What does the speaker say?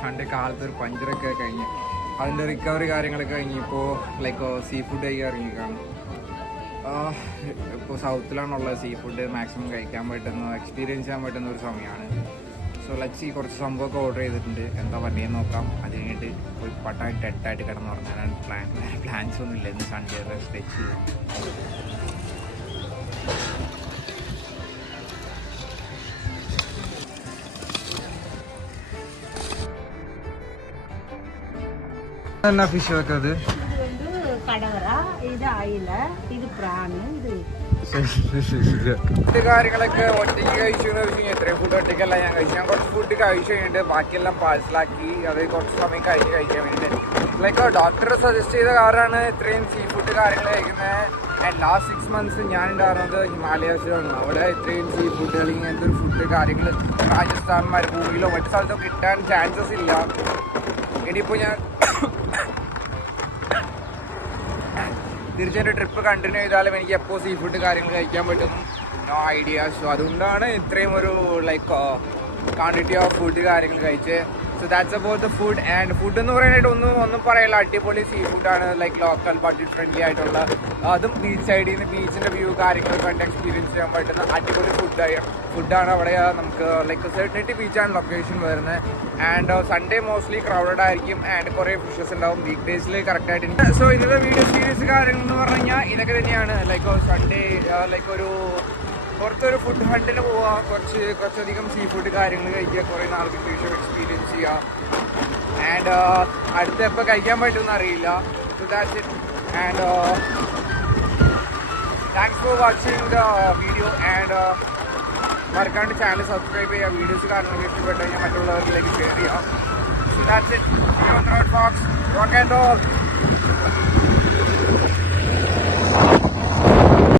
Sunday കാലത്ത് ഒരു പഞ്ചറൊക്കെ കഴിഞ്ഞ് അതിൻ്റെ റിക്കവറി കാര്യങ്ങളൊക്കെ കഴിഞ്ഞ് ഇപ്പോൾ ലൈക്ക് സീ ഫുഡ് കഴിക്കാൻ ഇറങ്ങിക്കാണ്. ഇപ്പോൾ സൗത്തിലാണുള്ളത്. സീ ഫുഡ് മാക്സിമം കഴിക്കാൻ പറ്റുന്ന എക്സ്പീരിയൻസ് ചെയ്യാൻ പറ്റുന്ന ഒരു സമയമാണ്. സോ ലച്ചി കുറച്ച് സംഭവമൊക്കെ ഓർഡർ ചെയ്തിട്ടുണ്ട്. എന്താ പറ്റിയെന്ന് നോക്കാം. അത് കഴിഞ്ഞിട്ട് പോയി പട്ടായി ടെറ്റായിട്ട് കിടന്ന് പറഞ്ഞാൽ പ്ലാൻസ് ഒന്നും ഇല്ല. ഇന്ന് സൺഡേ റെസ്റ്റ് ചെയ്ത് എന്നാ ഫിഷ് വെക്കത് കാര്യങ്ങളൊക്കെ ഒറ്റയ്ക്ക് കഴിച്ചു എന്ന് വെച്ച് കഴിഞ്ഞാൽ എത്രയും ഫുഡ് ഒറ്റയ്ക്കല്ല ഞാൻ കഴിച്ചു. ഞാൻ കുറച്ച് ഫുഡ് കഴിച്ചു കഴിഞ്ഞിട്ട് ബാക്കിയെല്ലാം പാഴ്സലാക്കി അത് കുറച്ച് സമയം കഴിഞ്ഞ് കഴിക്കാൻ വേണ്ടിയിട്ട് ലൈക്ക് ഡോക്ടർ സജസ്റ്റ് ചെയ്ത കാറാണ് ഇത്രയും സീ ഫുഡ് കാര്യങ്ങൾ കഴിക്കുന്നത്. ആൻഡ് ലാസ്റ്റ് 6 months ഞാൻ ഉണ്ടായിരുന്നത് ഹിമാലയാസിലാണ്. അവിടെ ഇത്രയും സീ ഫുഡ് അല്ലെങ്കിൽ ഇങ്ങനത്തെ ഒരു ഫുഡ് കാര്യങ്ങൾ രാജസ്ഥാൻ മരുഭൂമിയിലോ മറ്റു സ്ഥലത്തോ കിട്ടാൻ ചാൻസസ് ഇല്ല. ഇനിയിപ്പോൾ ഞാൻ തീർച്ചയായിട്ടും ട്രിപ്പ് കണ്ടിന്യൂ ചെയ്താലും എനിക്ക് എപ്പോൾ സീ ഫുഡ് കാര്യങ്ങൾ കഴിക്കാൻ പറ്റും നോ ഐഡിയ. സോ അതുകൊണ്ടാണ് ഇത്രയും ഒരു ലൈക്ക് ക്വാണ്ടിറ്റി ഓഫ് ഫുഡ് കാര്യങ്ങൾ കഴിച്ച്. So that's about the food. And food എന്ന് പറയാനായിട്ട് ഒന്നും പറയില്ല. അടിപൊളി സീ ഫുഡാണ്. ലൈക്ക് ലോക്കൽ ബഡ്ജറ്റ് ഫ്രണ്ട്ലി ആയിട്ടുള്ള അതും ബീച്ച് സൈഡിൽ നിന്ന് ബീച്ചിൻ്റെ വ്യൂ കാര്യങ്ങൾ കണ്ട് എക്സ്പീരിയൻസ് ചെയ്യാൻ പറ്റുന്ന അടിപൊളി ഫുഡാണ് അവിടെ. നമുക്ക് ലൈക്ക് സെർട്ടിനിറ്റി ബീച്ചാണ് ലൊക്കേഷൻ വരുന്നത്. ആൻഡ് സൺഡേ മോസ്റ്റ്ലി ക്രൗഡഡ് ആയിരിക്കും. ആൻഡ് കുറേ ഫിഷസ് ഉണ്ടാവും. വീക്ക് ഡേയ്സിൽ കറക്റ്റായിട്ട്. സോ ഇന്നത്തെ വീഡിയോ സീരീസ് കാര്യങ്ങൾ എന്ന് പറഞ്ഞു കഴിഞ്ഞാൽ ഇതൊക്കെ തന്നെയാണ്. ലൈക്ക് സൺഡേ ലൈക്ക് ഒരു പുറത്തൊരു ഫുഡ് ഹണ്ടിന് പോവുക, കുറച്ചധികം സീ ഫുഡ് കാര്യങ്ങൾ കഴിക്കുക, കുറേ നാൾക്ക് ഫിഷ് എക്സ്പീരിയൻസ് ചെയ്യുക. ആൻഡ് അടുത്ത് എപ്പോൾ കഴിക്കാൻ പറ്റുമെന്ന് അറിയില്ല. So that's it. And thanks for watching the video. And മറക്കാണ്ട് ചാനൽ സബ്സ്ക്രൈബ് ചെയ്യുക. വീഡിയോസ് കാര്യങ്ങളൊക്കെ ഇഷ്ടപ്പെട്ട് കഴിഞ്ഞാൽ മറ്റുള്ളവരിലേക്ക് ഷെയർ ചെയ്യുക. So that's it. Fox, rock and roll.